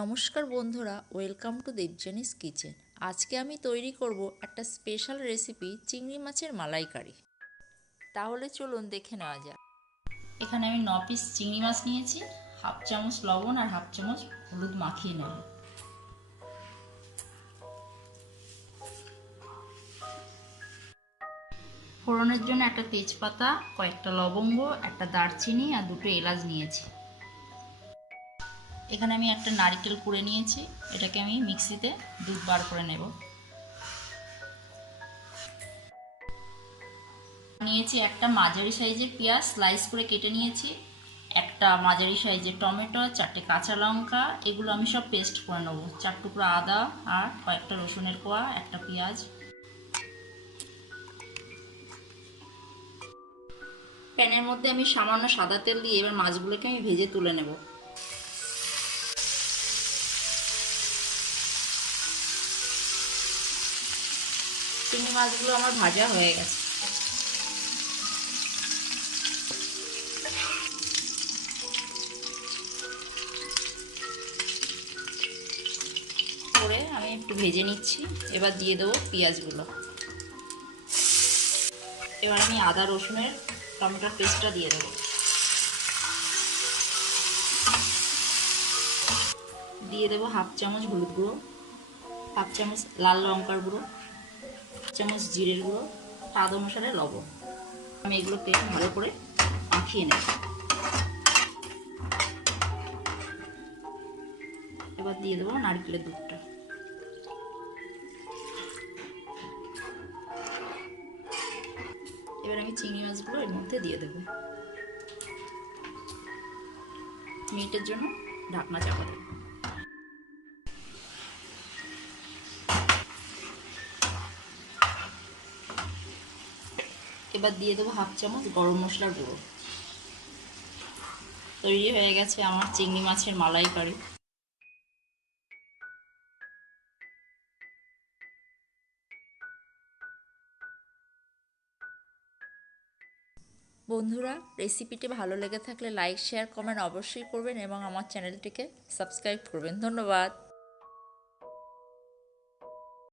নমস্কার বন্ধুরা, welcome to Debjani's kitchen. আজকে আমি তৈরি করব একটা স্পেশাল রেসিপি, চিংড়ি মাছের মালাইকারি। তাহলে চলুন দেখে নেওয়া যাক। এখানে আমি 9 পিস চিংড়ি মাছ নিয়েছি। হাফ চামচ লবণ আর হাফ চামচ হলুদ মাখিয়ে নেব। ফোড়নের জন্য একটা তেজপাতা, কয়েকটা লবঙ্গ, একটা দারচিনি আর দুটো এলাচ নিয়েছি। এখানে আমি একটা নারকেল কুড়ে নিয়েছি, এটাকে আমি মিক্সিতে দুধ বার করে নেব। নিয়েছি একটা মাঝারি সাইজের পেঁয়াজ স্লাইস করে কেটে নিয়েছি, একটা মাঝারি সাইজের টমেটো, 4টে কাঁচা লঙ্কা, এগুলো আমি সব পেস্ট করে নেব। 4 টুকরো আদা আর কয়েকটা রসুনের কোয়া, একটা পেঁয়াজ। প্যানের মধ্যে আমি সামান্য সাদা তেল দিয়ে এবার মাছগুলোকে আমি ভেজে তুলে নেব। চিংড়ি মাছগুলো আমার ভাজা হয়ে গেছে। করে আমি একটু ভেজে নিচ্ছি। এবার দিয়ে দেবো পেঁয়াজগুলো। এবার আমি আদা রসুনের টমেটোর পেস্টটা দিয়ে দেবো। দিয়ে দেবো হাফ চামচ হলুদ গুঁড়ো, হাফ চামচ লাল লঙ্কার গুঁড়ো, চামচ জিরের গুঁড়ো, স্বাদ অনুসারে লবণ। আমি এগুলো পেস্ট ভালো করে মাখিয়ে নেব। এবার দিয়ে দেবো নারকেলের দুধটা। এবার আমি চিংড়ি মাছগুলো এর মধ্যে দিয়ে দেবো। মিনিটের জন্য ঢাকনা চাপা দেবো। এবার দিয়ে দেবো হাফ চামচ গরম মশলার গুঁড়ো। তৈরি হয়ে গেছে আমার চিংড়ি মাছের মালাইকারি। বন্ধুরা, রেসিপিটি ভালো লেগে থাকলে লাইক, শেয়ার, কমেন্ট অবশ্যই করবেন এবং আমার চ্যানেলটিকে সাবস্ক্রাইব করবেন। ধন্যবাদ।